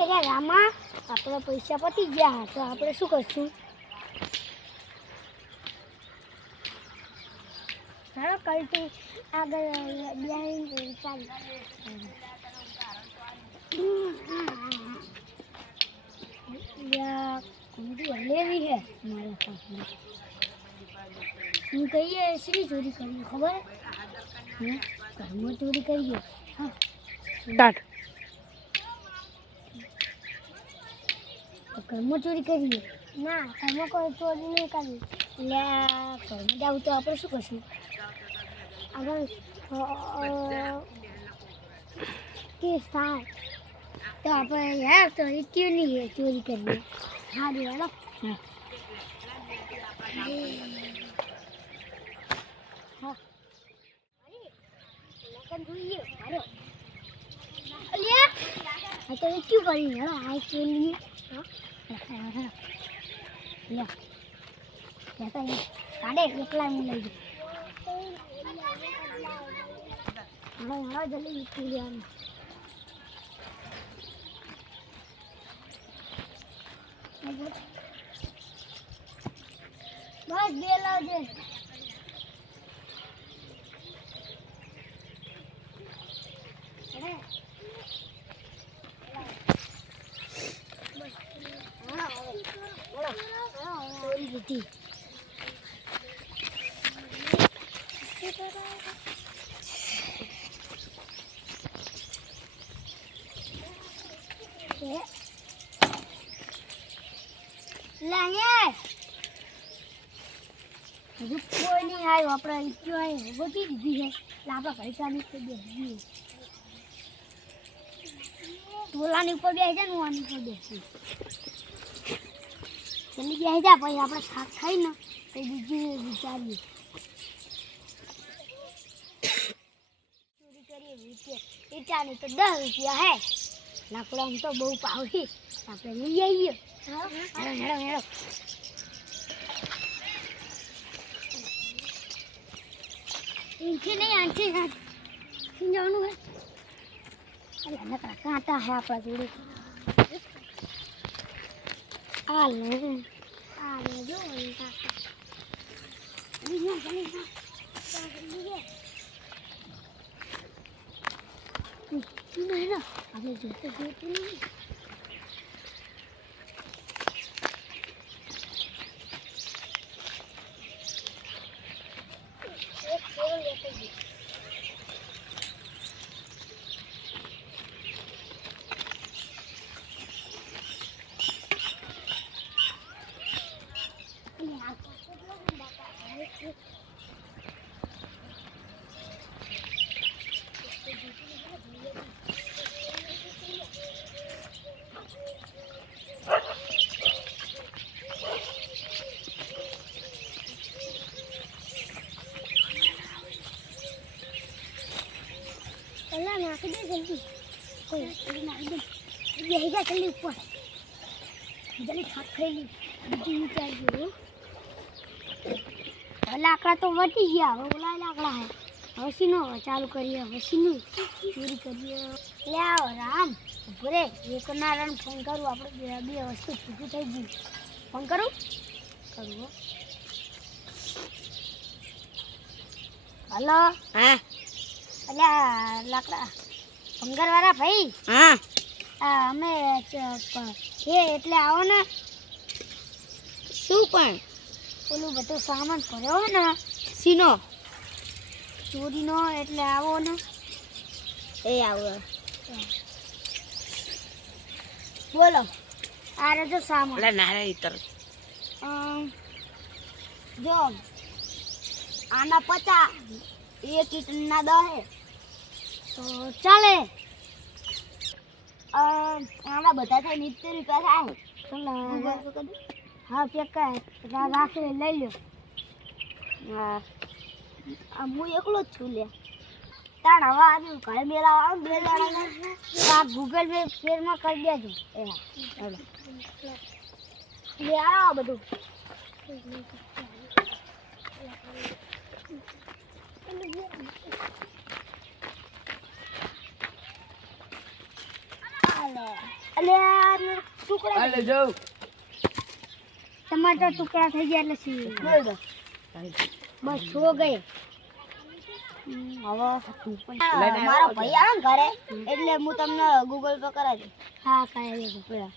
એટલે રામા આપણે પૈસા પતી ગયા તો આપણે શું કરશું? હા કલટી આગળ બિહારી ચાલ લેવી હે મારા પાસે હું કહીએ શ્રી ચોરી કરીએ ખબર હે ઘરમાં ચોરી કરીએ હા સ્ટાર્ટ ઘરમાં ચોરી કરીએ ના ઘરમાં કોઈ ચોરી નહીં કરવી એટલે ઘરમાં જાવ તો આપણે શું કરશું આગળ કેસ થાય તો આપણે યાર તો એ ક્યું નહીં ચોરી કરીએ હા દેવાડો હા હા જોઈએ મારો અલ્યા આ તો ક્યું કરી હેડો આ ચોરીએ હા લે લેતા કાઢે એકલા હું લઈ જાઉં હા જલ્દી નીકળી જવાનું બસ બે લાવજે ચોરી લીધી હજુ કોઈ નહીં આવ્યું આપણે ઈચ્છો ગોતી દીધી છે એટલે આપણે પૈસાની તો બેસી ટોલાની ઉપર બેસી જાય ને વાની ઉપર બેસી જલ્દી બેસી જા પછી આપણે થાક થાય ને તો બીજું વિચારીએ ચોરી કરીએ ઈટાની તો 10 રૂપિયા હે લાકડા આમ તો બહુ પાવડી આપણે લઈ આવીએ હેડો હેડો इनके नहीं आंटी हैं जानो है अरे अलग का कांटा है आपका जोड़ी आले जो इनका नहीं ना अबे जोते जोते नहीं नाखी दे जल्दी कोई नाखी दे यही जा जल्दी ऊपर जल्दी खाट खाई बीजी चाहिए लाकड़ा तो वटी गया હવે ઓલા લાકડા હે હવે સીનો ચાલુ કરીએ હવે સીનું ચોરી કરીએ લે આવો રામ ઉભરે એકનારાયણ ફોન કરું આપણે બે વસ્તુ ભૂખી થઈ ગઈ ફોન કરું હલો હા અલ્યા લાકડા ભંગારવાળા ભાઈ હા અમે હે એટલે આવો ને શું પણ ઓલું બધું સામાન ભર્યો હે ને સીનો ચોરીનો એટલે આવો ને એ આવો બોલો આ રજો સામાન એટલે નારે તરત જો આના 50 એક ઈટના 10 તો ચાલે આના બધા થાય 70 રૂપિયા થાય હા પેક રાખી લઈ લો હા હું એકલો જ છું લે તાણ હવે આવ્યું ઘરે મેળા આવું 2 જણા ગૂગલ પે ફેરમાં કરી દેજો લે આવો બધું હાલો અલ્યા ટુકડા હાલે જાઉં. ટમાટર ટુકડા થઈ ગયા એટલે સી બસ સો ગઈ હવે મારો ભાઈ આવે ને ઘરે એટલે હું તમને ગૂગલ પે કરાવી દઉં. હા કરાવી દઉં પેલા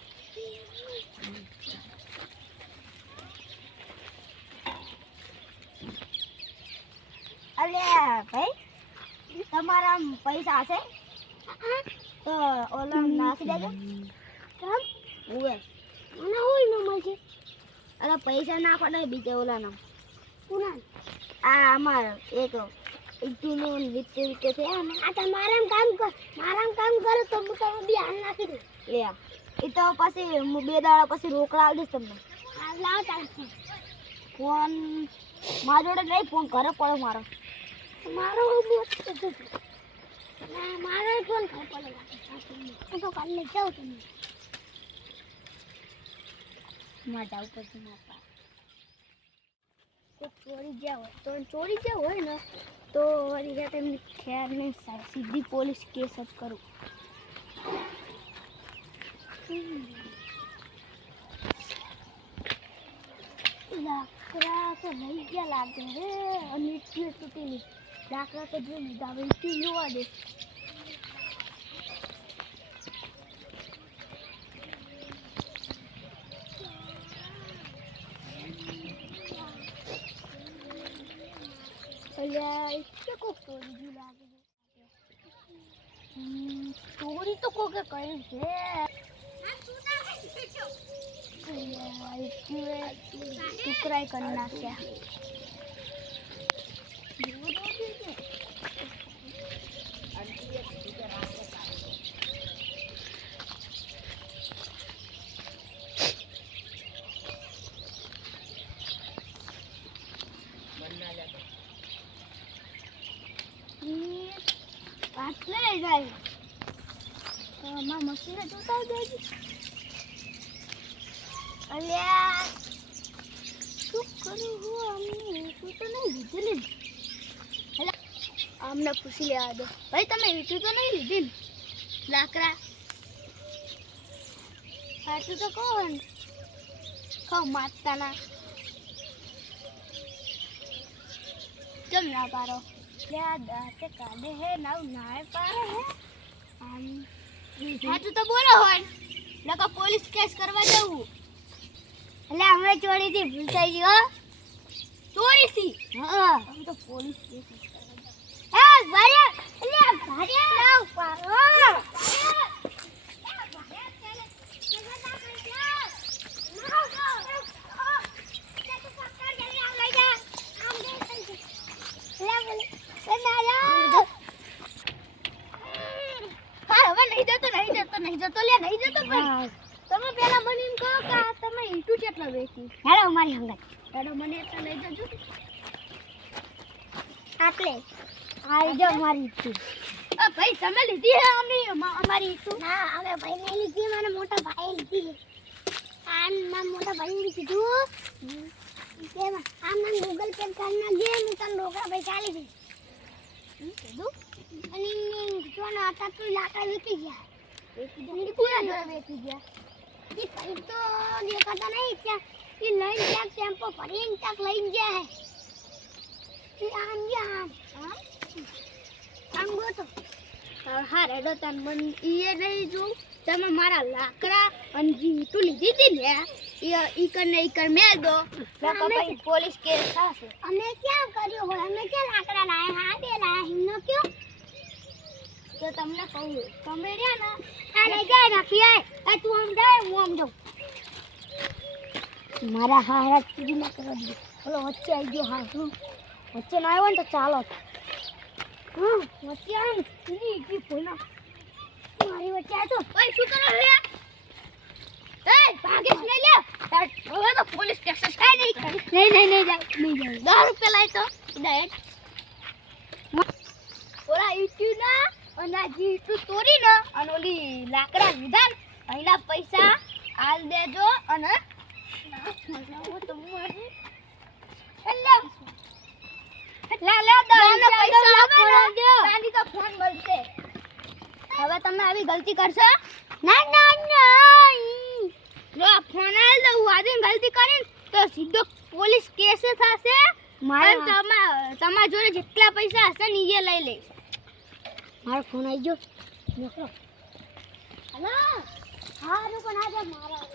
અલ્યા ભાઈ તમારા આમ પૈસા હશે તો ઓલા નાખી દેજો કેમ ઓવે મને હોય ન મળશે અરે પૈસા ના પડે બીજે ઓલા નામ કોના આ અમાર એક ઇટુનો વિતે વિતે છે આ તમારામ કામ કર મારામ કામ કરો તો હું તમને બી હાલ નાખી દઉં લે એ તો પછી હું 2 દાડા પછી રોકડા આલ દઈશ તમને આ લાવ તારે ફોન મારા જોડે નહીં ફોન ઘરે પડે મારો મારો મારો ફોન ઘરે પડે હું તો કાલે જાઉં તમે માં જાવ પછી માપા કોઈ ચોરી જ્યાં હોય ને તો વળી ગયા તેમની ખેર ને સીધી પોલીસ કેસ જ કરું લાકડા તો લઈ ગયા લાગે રે અને એટલી તૂટેલી લાકડા તો જોઈ લીધા હવે એટલી જોવા દે અલ્યા એટલે કોક ચોરી ગયું લાગે ચોરી તો કોકે કર્યું છે ટુકડા કરી નાખ્યા આટલે જાય મારા મશીને જોતા જાય અલ્યા શું કરું હું અમને તું તો નહીં લીધેલી ને અમને પૂછી લેવા દો ભાઈ તમે વીટું તો નહીં લીધી ને લાકડા સાચું તો કહો ને કહો માગતા ના કેમ ના પાડો દાંતે કાઢે હે નાવ નાય પાડે હે સાચું તો બોલો હોય નકા પોલીસ કેસ કરવા જવું એટલે અમે ચોરી થી ભૂલ થઈ ગઈ હો ચોરી થી હા અમે તો પોલીસ કેસ કરવા એ ભાર્યા એટલે ભાર્યા લાવ પાડો નહીં જતો લે નહીં જતો પણ તમે પેલા મને એમ કહો કે તમે ઈટુ કેટલા વેચી હેડો મારી હંગાત હેડો મને એટલા લઈ જજો આટલે આ જો મારી ઈટુ આ ભાઈ તમે લીધી હે અમારી ઈટુ ના અમે ભાઈ નહીં લીધી મને મોટા ભાઈ લીધી આમ મારા મોટા ભાઈ કીધું કે આમ મને ગૂગલ પે કરી નાખજે હું તને રોકડા પૈસા આલી દઈશ કીધું અને જો ના હતા તો લાકડા વેચી ગયા જલ્દી પૂરા જોડે બેસી ગયા એ ભાઈ તો દેખાતા નહીં ત્યાં એ લઈને ત્યાં ટેમ્પો ભરીને ત્યાં લઈને ગયા હે એ આમ ગયા આમ ગયો તો હા રેડો તન મન એ નહીં જોઉં તમે મારા લાકડા અને જે ઈટું લીધી હતી ને ઈ કર મેલ દો પછી પોલીસ કેસ થશે અમે ક્યાં કર્યું હોય અમે ક્યાં લાકડા લાયા હા બે લાયા હિમનો કયો તો તમને કહું તમે રહ્યા ને આને જાય ને પીએ એ તું આમ જાય હું આમ જાઉં મારા હારા ચીડી ના કરવા દે બોલો વચ્ચે આવી ગયો હા શું વચ્ચે ના આવ્યો ને તો ચાલો હા વચ્ચે આવે ને ઈ ફોના મારી વચ્ચે આવ્યો ઓય શું કરો રે એ ભાગેશ નહીં લે હવે તો પોલીસ સ્ટેશન કાઈ નહીં જાય 10 રૂપિયા લાય તો ડાયરેક્ટ ઓલા ઈટ્યુના અને જીતું તોડી ને અને ઓલી લાકડા લીધા ને અહીંના પૈસા આલ દેજો અને હવે તમે આવી ગલતી કરશો ના ના ના ખાધીને ગલતી કરીને તો સીધો પોલીસ કેસ થશે. અને તમારા જોડે જેટલા પૈસા હશે ને એ લઈ લઈશ. મારો ફોન આવી ગયો. હલો હા નું પણ આજે મારા